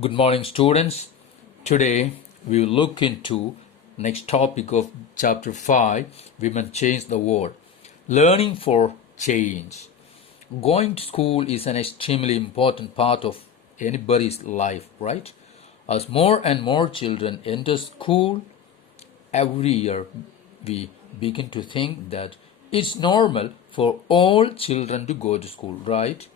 Good morning, students. Today we will look into next topic of chapter 5, Women Change the World. Learning for change. Going to school is an extremely important part of anybody's life, right? As more and more children enter school every year, we begin to think that it's normal for all children to go to school, right?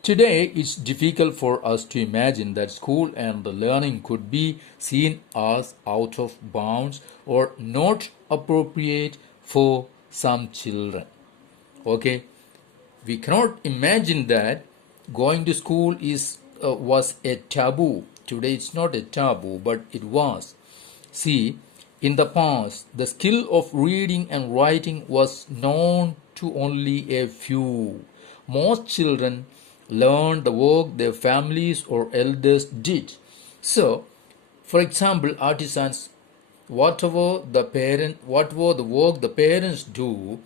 Today, it's difficult for us to imagine that school and the learning could be seen as out of bounds or not appropriate for some children. Okay, we cannot imagine that going to school was a taboo. Today, it's not a taboo, but it was. See, in the past, the skill of reading and writing was known to only a few. Most children learned the work their families or elders did. So, for example, artisans, whatever the work the parents do,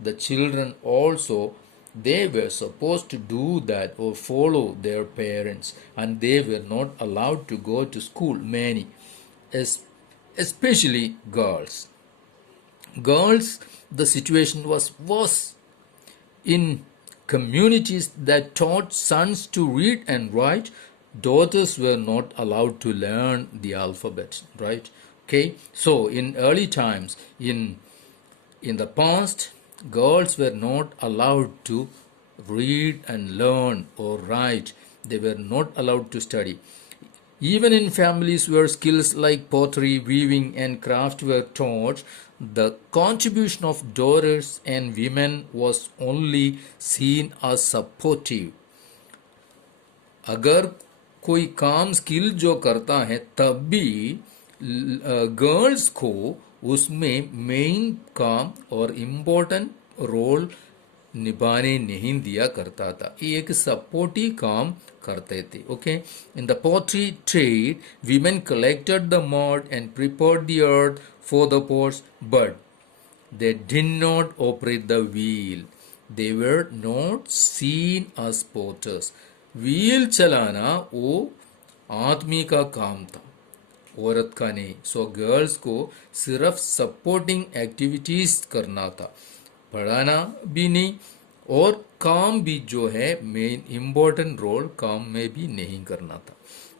the children also they were supposed to do that or follow their parents, and they were not allowed to go to school. Many, especially girls. Girls, the situation was worse in communities that taught sons to read and write. Daughters were not allowed to learn the alphabet, right? Okay, so in early times, in the past, girls were not allowed to read and learn or write. They were not allowed to study. Even in families where skills like pottery, weaving, and craft were taught, the contribution of daughters and women was only seen as supportive. अगर कोई काम skill जो करता है तब भी girls को उसमें मेन काम और इम्पोर्टेंट रोल निभाने नहीं दिया करता था. ये एक सपोर्टिव काम करते थे. Okay, in the pottery trade women collected the mud and prepared the earth for the pots, but they did not operate the wheel. They were not seen as potters. Wheel चलाना वो आदमी का काम था, औरत का नहीं. सो गर्ल्स को सिर्फ सपोर्टिंग एक्टिविटीज करना था, पढ़ाना भी नहीं, और काम भी जो है मेन इम्पोर्टेंट रोल काम में भी नहीं करना था.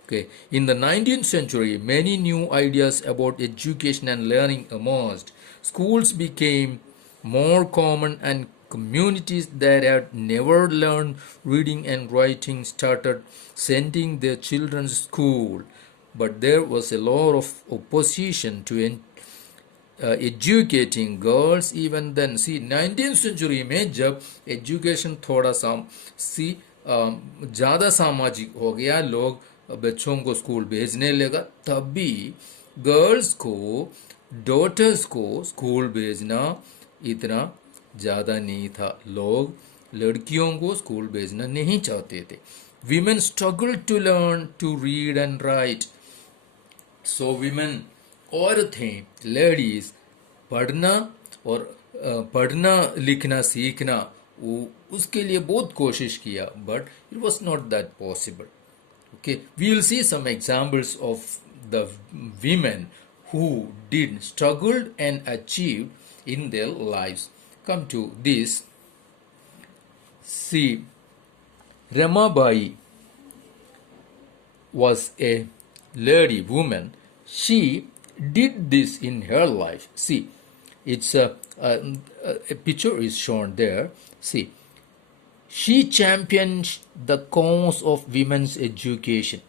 Okay. In the 19th century, many new ideas about education and learning emerged. Schools became more common, and communities that had never learned reading and writing started sending their children to school. But there was a lot of opposition to educating girls even then. See, 19th century में जब education थोड़ा सा ज़्यादा सामाजिक हो गया, लोग बच्चों को स्कूल भेजने लगा, तब भी गर्ल्स को, डॉटर्स को स्कूल भेजना इतना ज़्यादा नहीं था. लोग लड़कियों को स्कूल भेजना नहीं चाहते थे. Women struggled to learn to read and write. So women, औरतें, लेडीज, पढ़ना और पढ़ना लिखना सीखना उसके लिए बहुत कोशिश किया, but it was not that possible. Okay, we will see some examples of the women who did struggled and achieved in their lives. Come to this. See, Ramabai was a lady woman. She did this in her life. See, it's a picture is shown there. See, she championed the cause of women's education.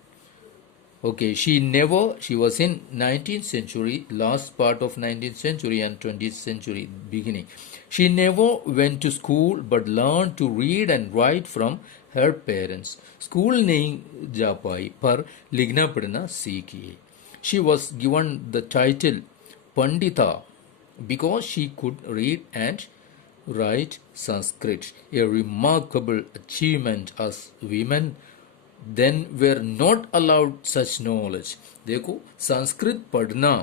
Okay, she was in 19th century, last part of 19th century and 20th century beginning. She never went to school but learned to read and write from her parents. School नहीं जा पाई पर लिखना पढ़ना सीखी. She was given the title Pandita because she could read and write Sanskrit, a remarkable achievement as women then were not allowed such knowledge. देखो, संस्कृत पढ़ना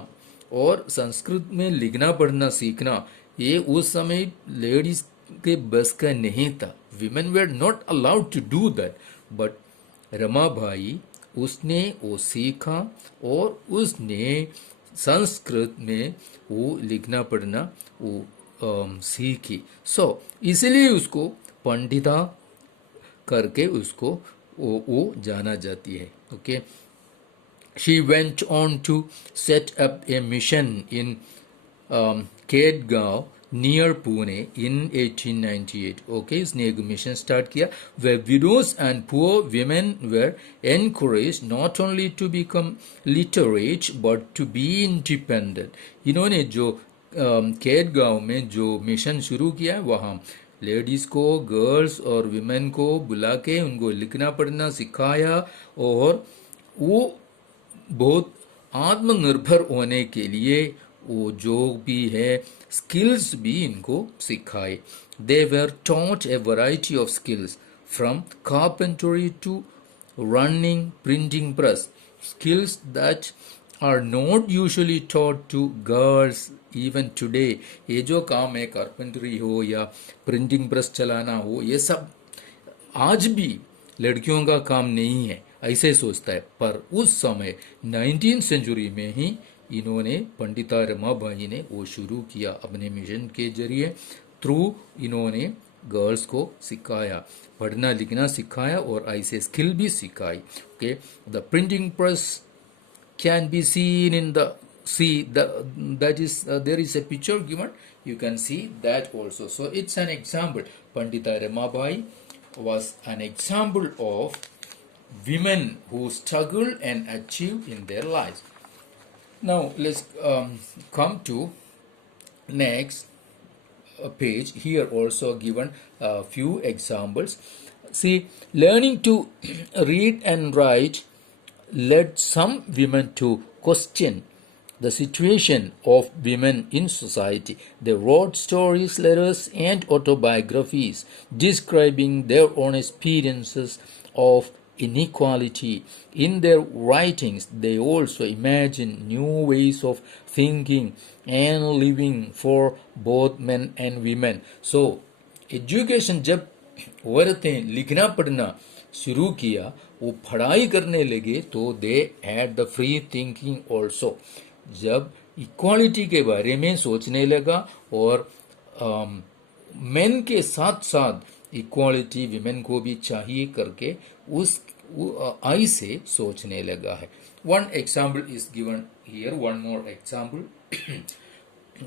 और संस्कृत में लिखना पढ़ना सीखना ये उस समय लेडीज के बस का नहीं था. Women were not allowed to do that, but Ramabai उसने वो सीखा और उसने संस्कृत में वो लिखना पढ़ना वो सीखी. सो इसलिए उसको पंडिता करके उसको वो जाना जाती है. Okay. She went on to set up a mission in Kedgaon near Pune in 1898. Okay, उसने एक मिशन स्टार्ट किया where widows and poor women were encouraged not only to become literate but to be independent. इन्होंने जो केडगांव में जो mission शुरू किया वहाँ लेडीज को, गर्ल्स और विमेन को बुला के उनको लिखना पढ़ना सिखाया और वो बहुत आत्मनिर्भर होने के लिए वो जो भी है स्किल्स भी इनको सिखाए. They were taught a variety of skills from carpentry to running printing press, skills that are not usually taught to girls even today. ये जो काम है कारपेंटरी हो या प्रिंटिंग प्रेस चलाना हो, ये सब आज भी लड़कियों का काम नहीं है ऐसे सोचता है. पर उस समय 19th सेंचुरी में ही इन्होंने पंडिता रमाबाई ने वो शुरू किया अपने मिशन के जरिए. थ्रू इन्होंने गर्ल्स को सिखाया, पढ़ना लिखना सिखाया और ऐसे स्किल भी सिखाई. Okay. The printing press can be seen in the that is there is a picture given, you can see that also. So it's an example. Pandita Ramabai was an example of women who struggled and achieved in their lives. Now let's come to next page. Here also given a few examples. See, learning to read and write led some women to question the situation of women in society. They wrote stories, letters, and autobiographies describing their own experiences of inequality. In their writings, they also imagined new ways of thinking and living for both men and women. So, education जब औरतें लिखना पढ़ना शुरू किया, वो पढ़ाई करने लगे तो they had the free thinking also. जब इक्वालिटी के बारे में सोचने लगा और मेन के साथ साथ इक्वालिटी विमेन को भी चाहिए करके उस आई से सोचने लगा है. One example is given here, one more example.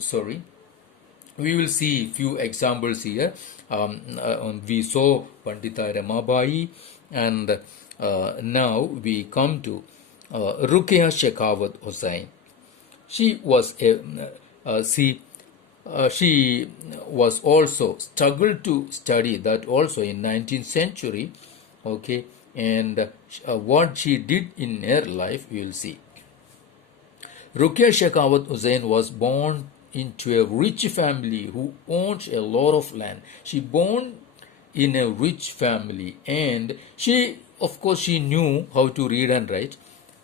Sorry, we will see few examples here. We saw Pandita Ramabai, and now we come to Ruqya Shekhawat Hussain. She was she was also struggled to study, that also in 19th century. Okay, and what she did in her life we will see. Ruqya Shekhawat Hussain was born into a rich family who owned a lot of land. She born in a rich family, and she, of course, she knew how to read and write,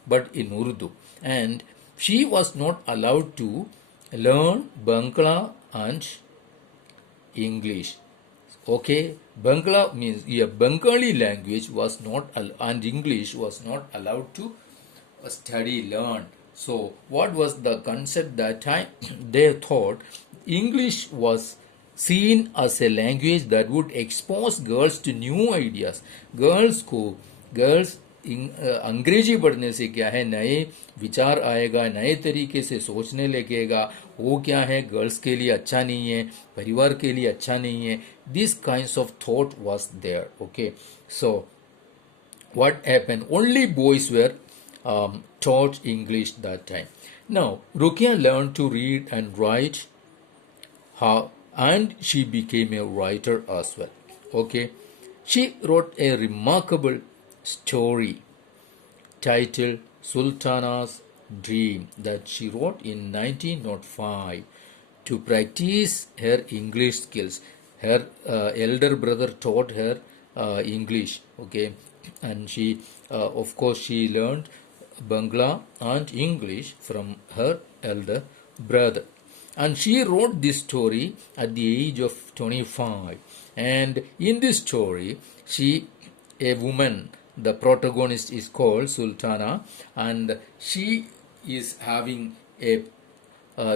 but in Urdu, and she was not allowed to learn Bangla and English. Okay, Bangla means Bengali language was not and English was not allowed to study, learn. So what was the concept that time? They thought English was seen as a language that would expose girls to new ideas. girls अंग्रेजी पढ़ने से क्या है, नए विचार आएगा, नए तरीके से सोचने लगेगा. वो क्या है, गर्ल्स के लिए अच्छा नहीं है, परिवार के लिए अच्छा नहीं है. This kinds of thought was there. Okay, so what happened? Only boys were taught English that time. Now, Ruqya learned to read and write, and she became a writer as well. Okay, she wrote a remarkable story titled Sultana's Dream that she wrote in 1905 to practice her English skills. Her elder brother taught her English. Okay, and she, of course, she learned Bangla and English from her elder brother. And she wrote this story at the age of 25. And in this story, a woman the protagonist is called Sultana, and she is having a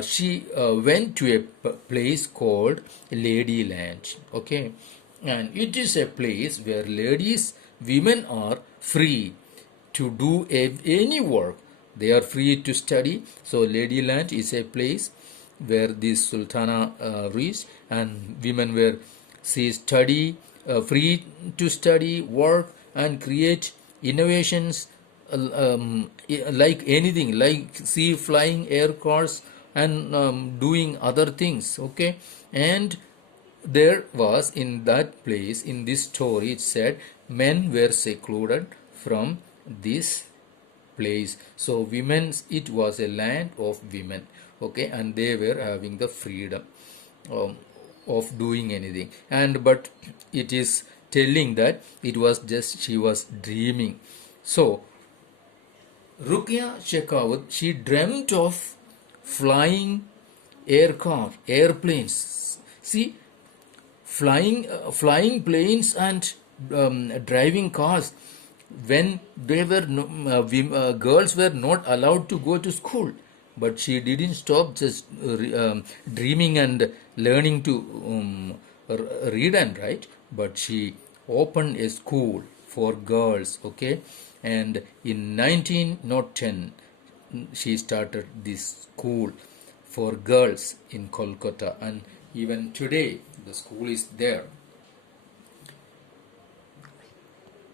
she went to a place called Ladyland. Okay, and it is a place where women are free to do any work. They are free to study. So Ladyland is a place where this Sultana reached, and women were free to study, work, and create innovations, like anything, like sea flying air cars, and doing other things. Okay, and there was in that place, in this story it said, men were secluded from this place. So women, it was a land of women. Okay, and they were having the freedom um, of doing anything. And but it is telling that it was just she was dreaming. So Rukia Shekawat, she dreamt of flying airplanes. See, flying planes and driving cars when they were girls were not allowed to go to school, but she didn't stop just dreaming and learning to read and write, but she opened a school for girls. Okay, and in 1910 she started this school for girls in Kolkata, and even today the school is there.